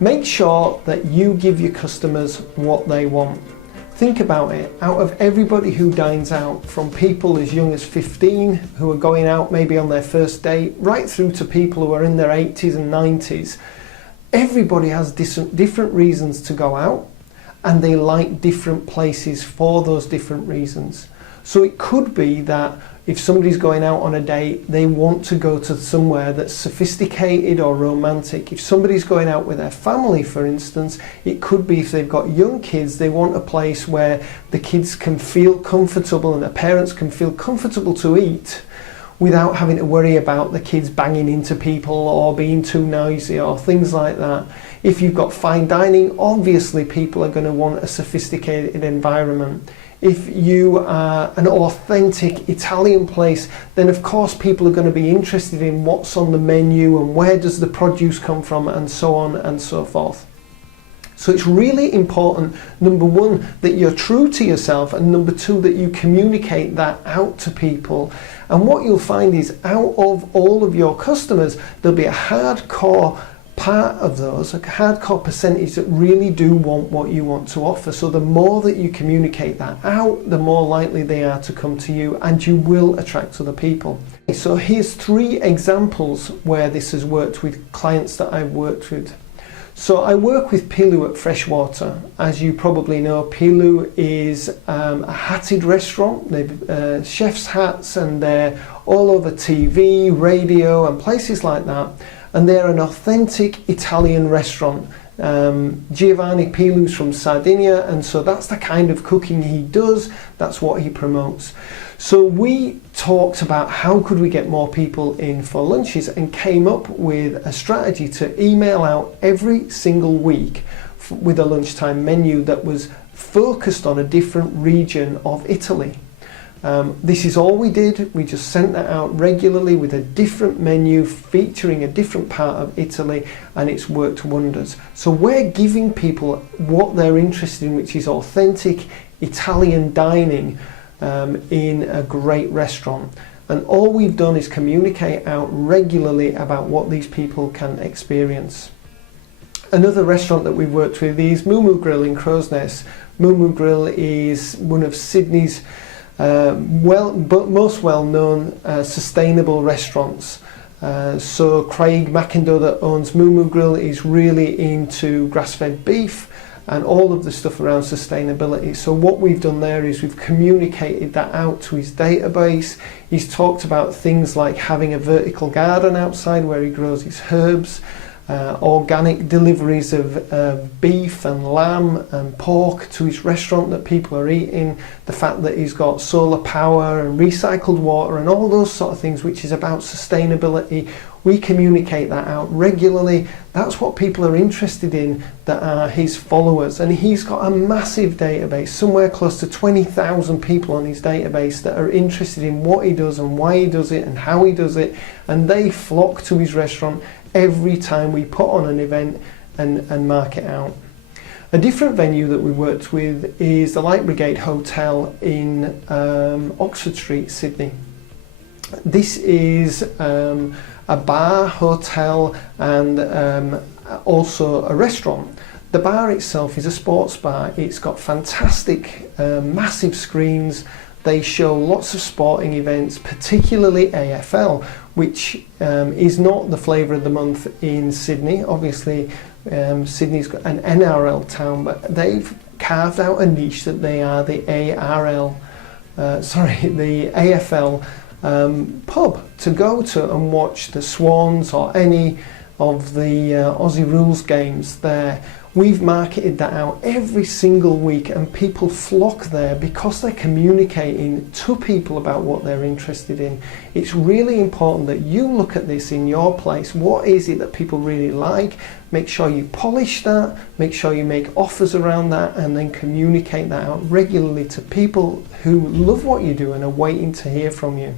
Make sure that you give your customers what they want. Think about it. Out of everybody who dines out, from people as young as 15 who are going out maybe on their first date, right through to people who are in their 80s and 90s, everybody has different reasons to go out, and they like different places for those different reasons. So it could be that if somebody's going out on a date, they want to go to somewhere that's sophisticated or romantic. If somebody's going out with their family, for instance, it could be if they've got young kids, they want a place where the kids can feel comfortable and the parents can feel comfortable to eat without having to worry about the kids banging into people or being too noisy or things like that. If you've got fine dining, obviously people are going to want a sophisticated environment. If you are an authentic Italian place, then of course people are going to be interested in what's on the menu and where does the produce come from and so on and so forth. So it's really important, number one, that you're true to yourself, and number two, that you communicate that out to people. And what you'll find is, out of all of your customers, there'll be a hardcore part of those, a hardcore percentage that really do want what you want to offer. So the more that you communicate that out, the more likely they are to come to you, and you will attract other people. So here's 3 examples where this has worked with clients that I've worked with. So I work with Pilu at Freshwater. As you probably know, Pilu is a hatted restaurant. They've chef's hats, and they're all over TV, radio and places like that. And they're an authentic Italian restaurant. Giovanni Pilu's from Sardinia, and so that's the kind of cooking he does, that's what he promotes. So we talked about how could we get more people in for lunches, and came up with a strategy to email out every single week with a lunchtime menu that was focused on a different region of Italy. This is all we did. We just sent that out regularly with a different menu featuring a different part of Italy, and it's worked wonders. So we're giving people what they're interested in, which is authentic Italian dining in a great restaurant. And all we've done is communicate out regularly about what these people can experience. Another restaurant that we've worked with is Moo Moo Grill in Crow's Nest. Moo Moo Grill is one of Sydney's most well-known sustainable restaurants. So Craig McIndoe, that owns Moo Moo Grill, is really into grass-fed beef and all of the stuff around sustainability. So what we've done there is we've communicated that out to his database. He's talked about things like having a vertical garden outside where he grows his herbs, organic deliveries of beef and lamb and pork to his restaurant that people are eating, the fact that he's got solar power and recycled water and all those sort of things, which is about sustainability. We communicate that out regularly. That's what people are interested in that are his followers. And he's got a massive database, somewhere close to 20,000 people on his database that are interested in what he does and why he does it and how he does it. And they flock to his restaurant every time we put on an event and mark it out. A different venue that we worked with is the Light Brigade Hotel in Oxford Street, Sydney. This is a bar, hotel, and also a restaurant. The bar itself is a sports bar. It's got fantastic, massive screens. They show lots of sporting events, particularly AFL, which is not the flavour of the month in Sydney. Obviously, Sydney's got an NRL town, but they've carved out a niche that they are the the AFL pub to go to and watch the Swans or any of the Aussie Rules games there. We've marketed that out every single week, and people flock there because they're communicating to people about what they're interested in. It's really important that you look at this in your place. What is it that people really like? Make sure you polish that, make sure you make offers around that, and then communicate that out regularly to people who love what you do and are waiting to hear from you.